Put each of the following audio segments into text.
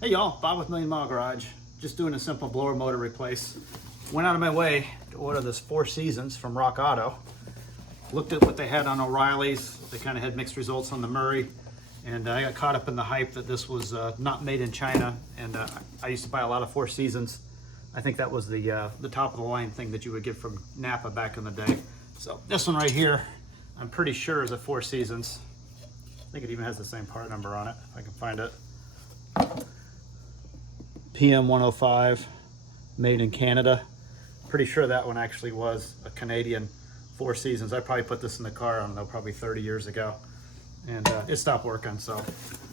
Hey y'all, Bob with Million Mile Garage. Just doing a simple blower motor replace. Went out of my way to order this Four Seasons from Rock Auto. Looked at what they had on O'Reilly's. They kind of had mixed results on the Murray. And I got caught up in the hype that this was not made in China. And I used to buy a lot of Four Seasons. I think that was the top of the line thing that you would get from Napa back in the day. So this one right here, I'm pretty sure is a Four Seasons. I think it even has the same part number on it, if I can find it. PM 105, made in Canada. Pretty sure that one actually was a Canadian Four Seasons. I probably put this in the car, I don't know, probably 30 years ago. And it stopped working, so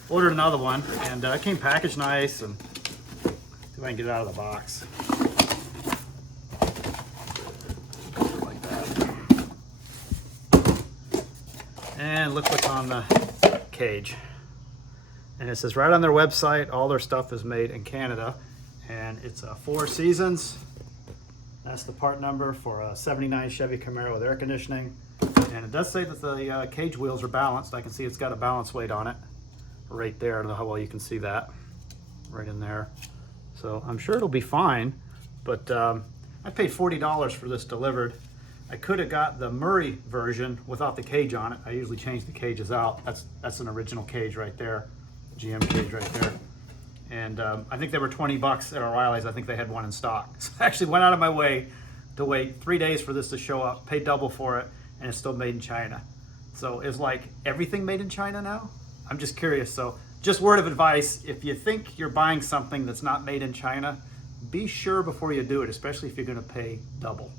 ordered another one. And it came packaged nice, and see if I can get it out of the box. Like that. And look what's on the cage. And it says right on their website, all their stuff is made in Canada. And it's a Four Seasons. That's the part number for a 79 Chevy Camaro with air conditioning. And it does say that the cage wheels are balanced. I can see it's got a balance weight on it right there. I don't know how well you can see that right in there. So I'm sure it'll be fine. But I paid $40 for this delivered. I could have got the Murray version without the cage on it. I usually change the cages out. That's an original cage right there. GM cage right there. And I think they were 20 bucks at O'Reilly's. I think they had one in stock. So I actually went out of my way to wait 3 days for this to show up, paid double for it, and it's still made in China. So it's like everything made in China now? I'm just curious. So just word of advice, if you think you're buying something that's not made in China, be sure before you do it, especially if you're gonna pay double.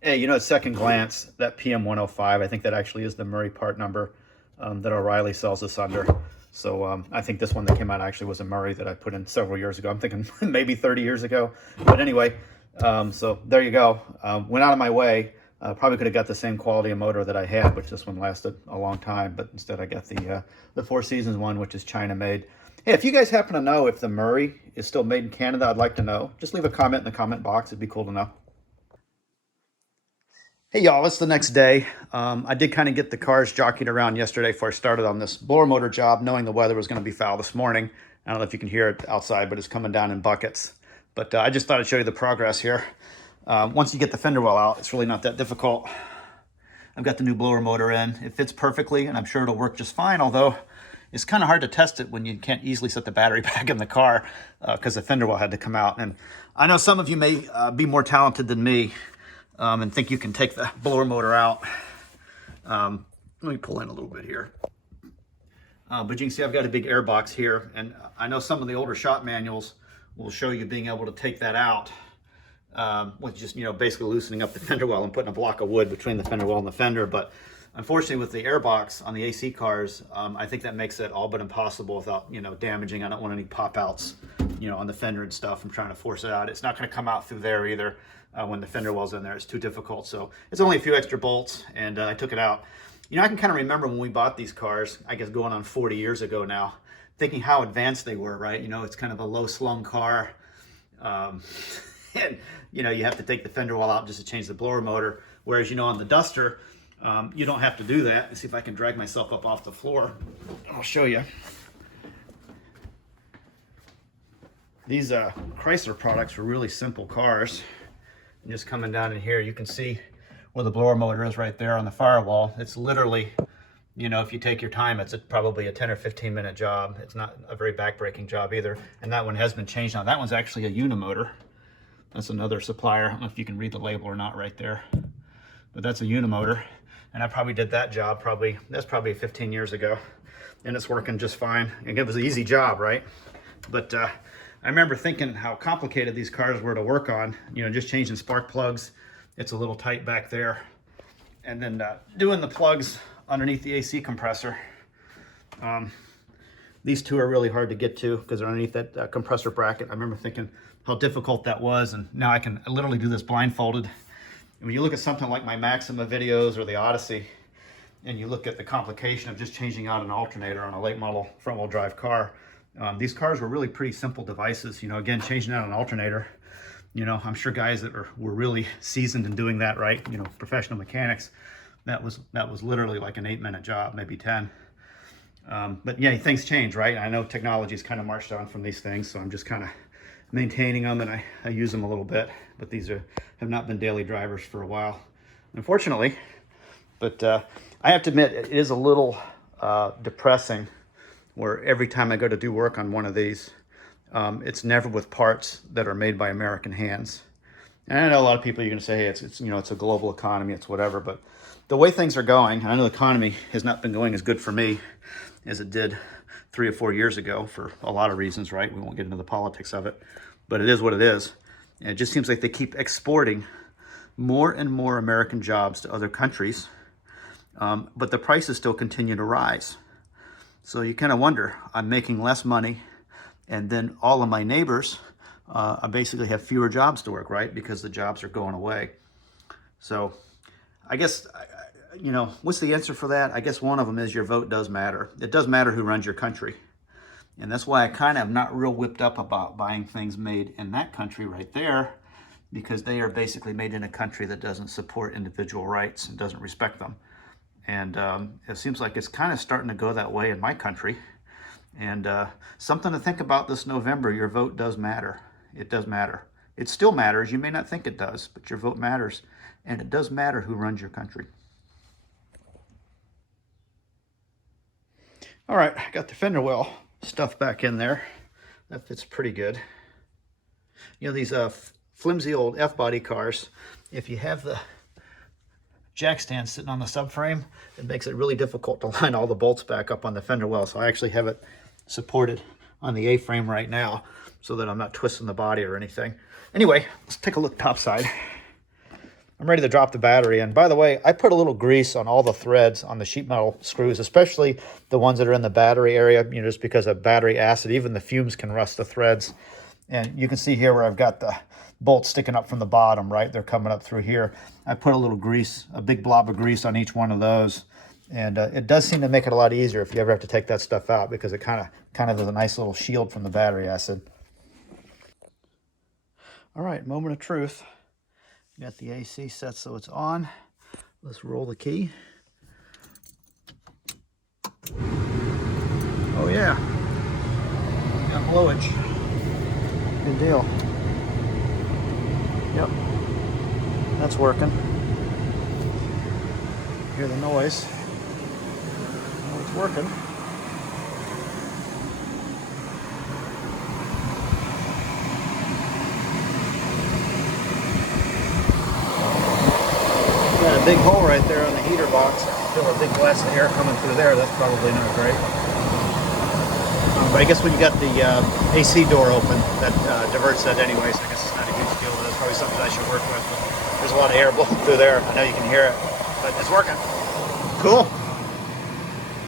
Hey, you know, at second glance, that PM 105, I think that actually is the Murray part number that O'Reilly sells this under. So I think this one that came out actually was a Murray that I put in several years ago. I'm thinking maybe 30 years ago. But anyway, so there you go. Went out of my way. Probably could have got the same quality of motor that I had, which this one lasted a long time. But instead I got the Four Seasons one, which is China made. Hey, if you guys happen to know if the Murray is still made in Canada, I'd like to know. Just leave a comment in the comment box. It'd be cool to know. Hey y'all, it's the next day. I did kind of get the cars jockeyed around yesterday before I started on this blower motor job, knowing the weather was going to be foul this morning. I don't know if you can hear it outside, but it's coming down in buckets. But I just thought I'd show you the progress here. Once you get the fender well out, it's really not that difficult. I've got the new blower motor in. It fits perfectly, and I'm sure it'll work just fine, although it's kind of hard to test it when you can't easily set the battery back in the car because the fender well had to come out. And I know some of you may be more talented than me and think you can take the blower motor out. Let me pull in a little bit here. But you can see I've got a big air box here, and I know some of the older shop manuals will show you being able to take that out with just, you know, basically loosening up the fender well and putting a block of wood between the fender well and the fender. But unfortunately with the air box on the AC cars, I think that makes it all but impossible without, you know, damaging. I don't want any pop outs, you know, on the fender and stuff. I'm trying to force it out. It's not going to come out through there either. When the fender well's in there, it's too difficult. So it's only a few extra bolts, and I took it out. You know, I can kind of remember when we bought these cars, I guess going on 40 years ago now, thinking how advanced they were, right? You know, it's kind of a low slung car. And, you know, you have to take the fender well out just to change the blower motor. Whereas, you know, on the Duster, you don't have to do that. Let's see if I can drag myself up off the floor. I'll show you. These Chrysler products were really simple cars. And just coming down in here, you can see where the blower motor is right there on the firewall. It's literally, you know, if you take your time, it's probably a 10 or 15 minute job. It's not a very backbreaking job either. And that one has been changed now. That one's actually a unimotor. That's another supplier. I don't know if you can read the label or not right there, but that's a unimotor. And I probably did that job that's probably 15 years ago. And it's working just fine. And it was an easy job, right? But I remember thinking how complicated these cars were to work on, you know, just changing spark plugs. It's a little tight back there. And then doing the plugs underneath the AC compressor. These two are really hard to get to because they're underneath that compressor bracket. I remember thinking how difficult that was. And now I can literally do this blindfolded. And when you look at something like my Maxima videos or the Odyssey, and you look at the complication of just changing out an alternator on a late model front wheel drive car, these cars were really pretty simple devices. You know, again, changing out an alternator, you know, I'm sure guys that were really seasoned in doing that, right? You know, professional mechanics, that was literally like an 8-minute job, maybe 10. But yeah, things change, right? I know technology's kind of marched on from these things, so I'm just kind of maintaining them, and I use them a little bit, but these have not been daily drivers for a while, unfortunately. But I have to admit, it is a little depressing where every time I go to do work on one of these, it's never with parts that are made by American hands. And I know a lot of people, you're going to say, hey, it's you know, it's a global economy, it's whatever, but the way things are going, and I know the economy has not been going as good for me as it did 3 or 4 years ago for a lot of reasons, right? We won't get into the politics of it, but it is what it is. And it just seems like they keep exporting more and more American jobs to other countries, but the prices still continue to rise. So you kind of wonder, I'm making less money, and then all of my neighbors, I basically have fewer jobs to work, right? Because the jobs are going away. So I guess, you know, what's the answer for that? I guess one of them is your vote does matter. It does matter who runs your country. And that's why I kind of am not real whipped up about buying things made in that country right there, because they are basically made in a country that doesn't support individual rights and doesn't respect them. And it seems like it's kind of starting to go that way in my country. And something to think about this November, your vote does matter. It does matter. It still matters. You may not think it does, but your vote matters. And it does matter who runs your country. All right, I got the fender well stuff back in there. That fits pretty good. You know, these flimsy old F-body cars, if you have the jack stand sitting on the subframe, it makes it really difficult to line all the bolts back up on the fender well. So I actually have it supported on the A-frame right now so that I'm not twisting the body or anything. Anyway, let's take a look topside. I'm ready to drop the battery. And by the way, I put a little grease on all the threads on the sheet metal screws, especially the ones that are in the battery area, you know, just because of battery acid. Even the fumes can rust the threads. And you can see here where I've got the bolts sticking up from the bottom, right? They're coming up through here. I put a little grease, a big blob of grease on each one of those. And it does seem to make it a lot easier if you ever have to take that stuff out, because it kind of is a nice little shield from the battery acid. All right, moment of truth. Got the AC set so it's on. Let's roll the key. Oh yeah, got blowage. Good deal. Yep, that's working. Hear the noise. Oh, it's working. Got a big hole right there on the heater box. Feel a big blast of air coming through there. That's probably not great. But I guess when you got the AC door open, that diverts that anyway, so I guess it's not a huge deal. That's probably something I should work with. But there's a lot of air blowing through there. I know you can hear it, but it's working. Cool.